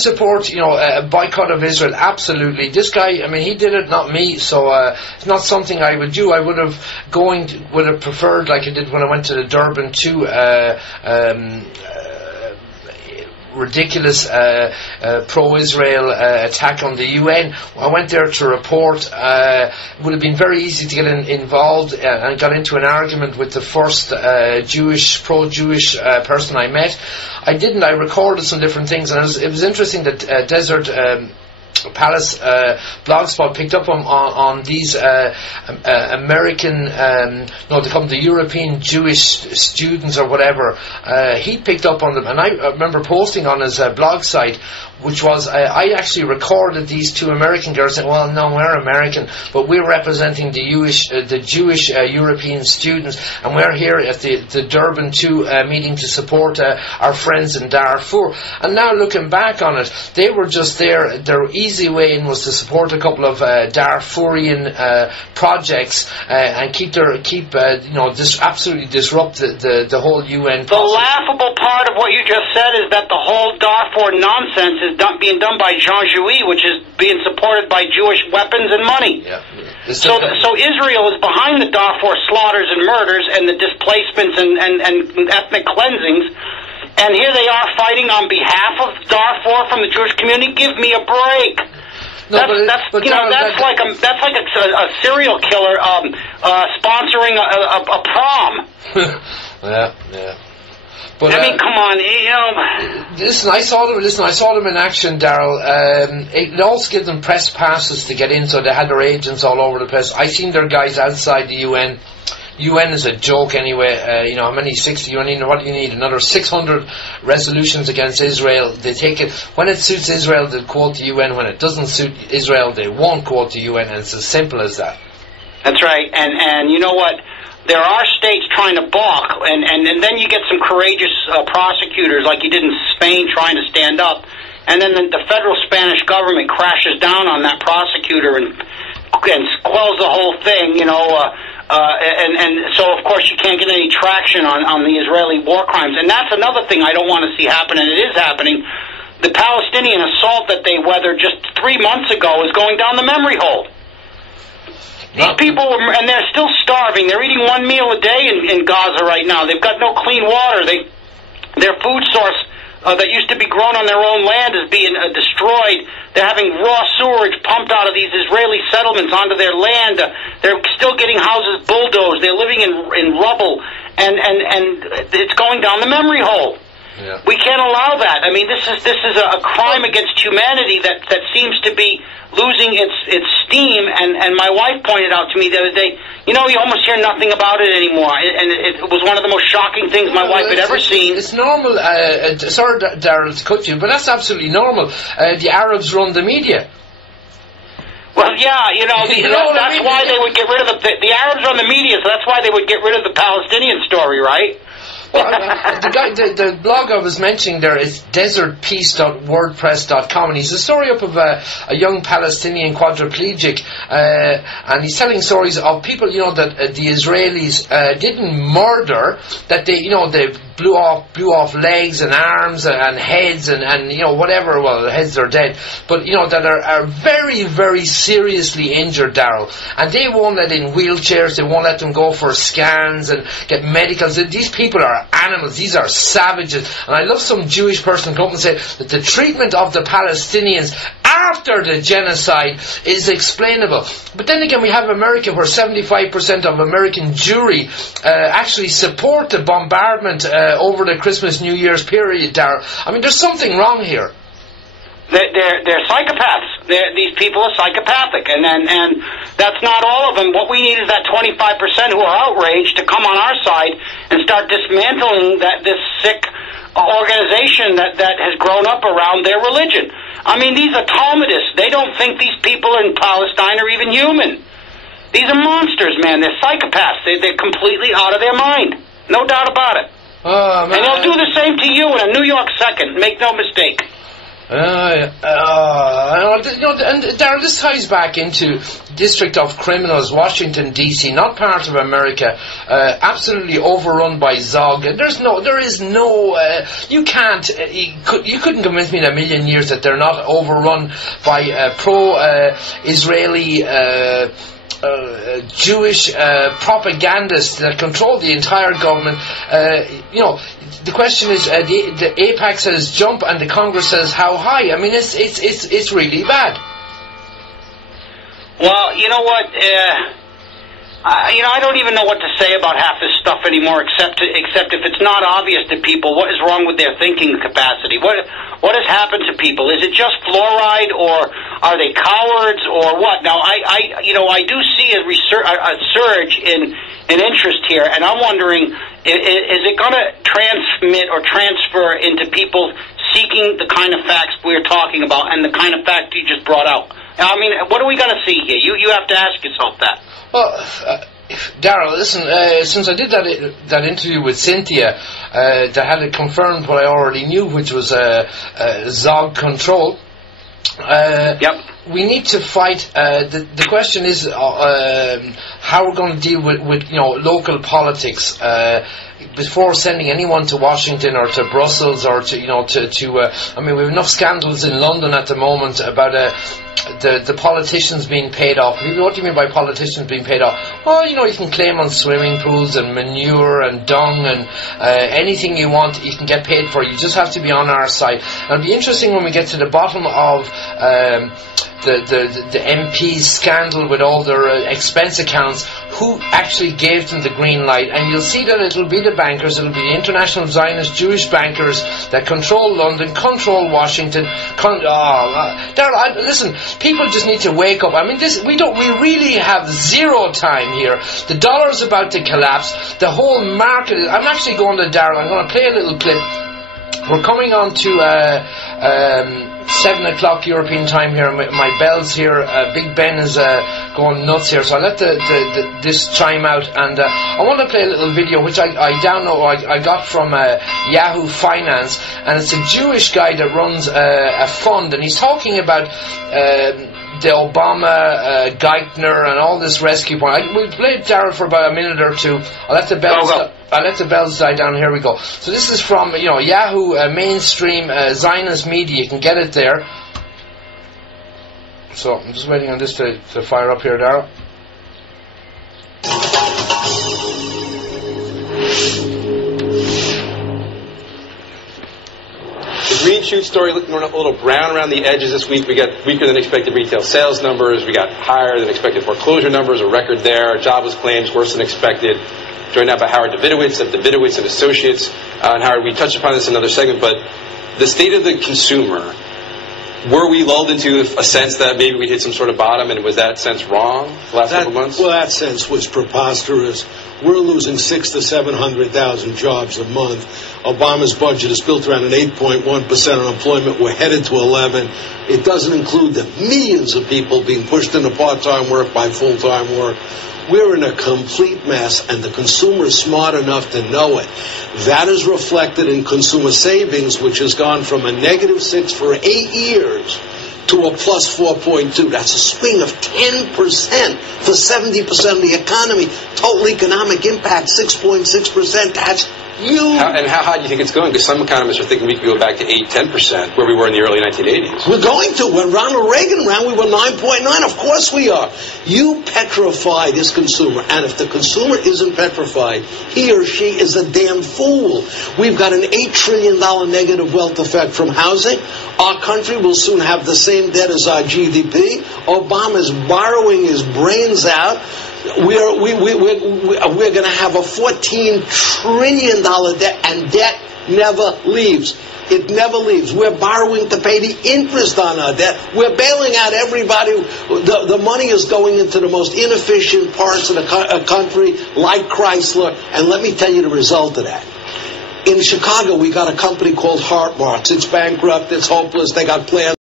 support, a boycott of Israel. Absolutely. This guy, I mean, he did it, not me. So it's not something I would do. I would have preferred, like I did when I went to the Durban 2 ridiculous pro-Israel attack on the UN. I went there to report. It would have been very easy to get involved and got into an argument with the first pro-Jewish person I met. I didn't. I recorded some different things, and it was interesting that Desert Palace Blogspot picked up on these American, they call them the European Jewish students or whatever. He picked up on them, and I remember posting on his blog site, which was I actually recorded these two American girls saying, "Well, no, we're American, but we're representing the Jewish European students, and we're here at the Durban 2 meeting to support our friends in Darfur." And now looking back on it, they were just there. Their easy way in was to support a couple of Darfurian projects and absolutely disrupt the whole UN process. The laughable part of what you just said is that the whole Darfur nonsense is being done by Jean Jouy, which is being supported by Jewish weapons and money. Yeah. So Israel is behind the Darfur slaughters and murders and the displacements and ethnic cleansings. And here they are fighting on behalf of Darfur from the Jewish community. Give me a break. That's like a serial killer sponsoring a prom. Yeah. But, I mean, come on, Listen, I saw them in action, Darryl. It also gave them press passes to get in, so they had their agents all over the place. I seen their guys outside the UN. UN is a joke anyway. How many? 60? What do you need? Another 600 resolutions against Israel. They take it when it suits Israel. They quote the UN. When it doesn't suit Israel, they won't quote the UN. And it's as simple as that. That's right. And you know what? There are states trying to balk, and then you get some courageous prosecutors, like you did in Spain, trying to stand up, and then the federal Spanish government crashes down on that prosecutor and quells the whole thing, and so of course you can't get any traction on the Israeli war crimes, and that's another thing I don't want to see happen, and it is happening. The Palestinian assault that they weathered just 3 months ago is going down the memory hole. These people, and they're still starving. They're eating one meal a day in Gaza right now. They've got no clean water. Their food source that used to be grown on their own land is being destroyed. They're having raw sewage pumped out of these Israeli settlements onto their land. They're still getting houses bulldozed. They're living in rubble, and it's going down the memory hole. Yeah. We can't allow that. I mean, this is a crime against humanity that seems to be losing its steam. And my wife pointed out to me the other day, you almost hear nothing about it anymore. And it was one of the most shocking things my wife had ever seen. It's normal. Sorry, Darryl, to cut you, but that's absolutely normal. The Arabs run the media. Well, yeah, that's why they would get rid of the Arabs run the media, so that's why they would get rid of the Palestinian story, right? Well, the blog I was mentioning there is desertpeace.wordpress.com, and he's a story up of a young Palestinian quadriplegic, and he's telling stories of people, that the Israelis didn't murder, that they blew off legs and arms and heads and whatever. Well, the heads are dead, but that are very, very seriously injured, Darryl, and they won't let in wheelchairs. They won't let them go for scans and get medicals. These people are animals. These are savages. And I love some Jewish person come up and say that the treatment of the Palestinians after the genocide is explainable. But then again, we have America, where 75% of American Jewry actually support the bombardment over the Christmas New Year's period, Darryl. I mean, there's something wrong here. They're psychopaths. These people are psychopathic, and that's not all of them. What we need is that 25% who are outraged to come on our side and start dismantling this sick organization that has grown up around their religion. I mean, these are Talmudists. They don't think these people in Palestine are even human. These are monsters, man. They're psychopaths. They're completely out of their mind. No doubt about it. Oh, man. And they'll do the same to you in a New York second. Make no mistake. I don't and Darryl, this ties back into District of Criminals, Washington D.C., not part of America, absolutely overrun by Zog. You couldn't convince me in a million years that they're not overrun by pro-Israeli. Jewish propagandists that control the entire government. The question is, the AIPAC says jump and the Congress says how high. I mean, it's really bad. Well, you know what? I don't even know what to say about half this stuff anymore, except if it's not obvious to people what is wrong with their thinking capacity. What has happened to people? Is it just fluoride, or are they cowards, or what? Now, I do see a surge in interest here, and I'm wondering, is it going to transmit or transfer into people seeking the kind of facts we're talking about and the kind of fact you just brought out? I mean, what are we going to see here? You have to ask yourself that. Well, Darryl, listen, since I did that interview with Cynthia, that had it confirmed what I already knew, which was Zog control. Yep. We need to fight. The question is how we're going to deal with local politics before sending anyone to Washington or to Brussels or to I mean, we have enough scandals in London at the moment about the politicians being paid off. What do you mean by politicians being paid off? Well, you can claim on swimming pools and manure and dung and anything you want, you can get paid for. You just have to be on our side. And it'll be interesting when we get to the bottom of the MP's scandal with all their expense accounts, who actually gave them the green light. And you'll see that it'll be the bankers, it'll be the international Zionist Jewish bankers that control London, control Washington. Darryl, listen, people just need to wake up. I mean, we really have zero time here. The dollar's about to collapse. The whole market is... I'm actually going to Darryl. I'm going to play a little clip. We're coming on to 7 o'clock European time here. My bell's here. Big Ben is going nuts here, so I'll let this chime out. And I want to play a little video which I got from Yahoo Finance, and it's a Jewish guy that runs a fund, and he's talking about the Obama, Geithner, and all this rescue point. We'll play it, Darryl, for about a minute or two. I'll let the bells die down. Here we go. So this is from Yahoo, mainstream Zionist media. You can get it there. So I'm just waiting on this to fire up here, Darryl. The green shoot story looking a little brown around the edges this week. We got weaker than expected retail sales numbers. We got higher than expected foreclosure numbers, a record there. Jobless claims worse than expected. Joined now by Howard Davidowitz of Davidowitz and Associates. And Howard, we touched upon this in another segment, but the state of the consumer, were we lulled into a sense that maybe we hit some sort of bottom, and was that sense wrong the last couple months? Well, that sense was preposterous. We're losing 600,000 to 700,000 jobs a month. Obama's budget is built around an 8.1% unemployment. We're headed to 11. It doesn't include the millions of people being pushed into part-time work by full-time work. We're in a complete mess, and the consumer is smart enough to know it. That is reflected in consumer savings, which has gone from a -6 for 8 years to a plus 4.2. That's a swing of 10% for 70% of the economy. Total economic impact, 6.6%. That's huge. How high do you think it's going? Because some economists are thinking we could go back to 8-10%, where we were in the early 1980s. We're going to. When Ronald Reagan ran, we were 9.9. Of course we are. You petrify this consumer, and if the consumer isn't petrified, he or she is a damn fool. We've got an $8 trillion negative wealth effect from housing. Our country will soon have the same debt as our GDP. Obama's borrowing his brains out. We're going to have a $14 trillion debt, and debt never leaves. It never leaves. We're borrowing to pay the interest on our debt. We're bailing out everybody. The money is going into the most inefficient parts of the country, like Chrysler, and let me tell you the result of that. In Chicago, we got a company called Heartmarks. It's bankrupt. It's hopeless. They got plans.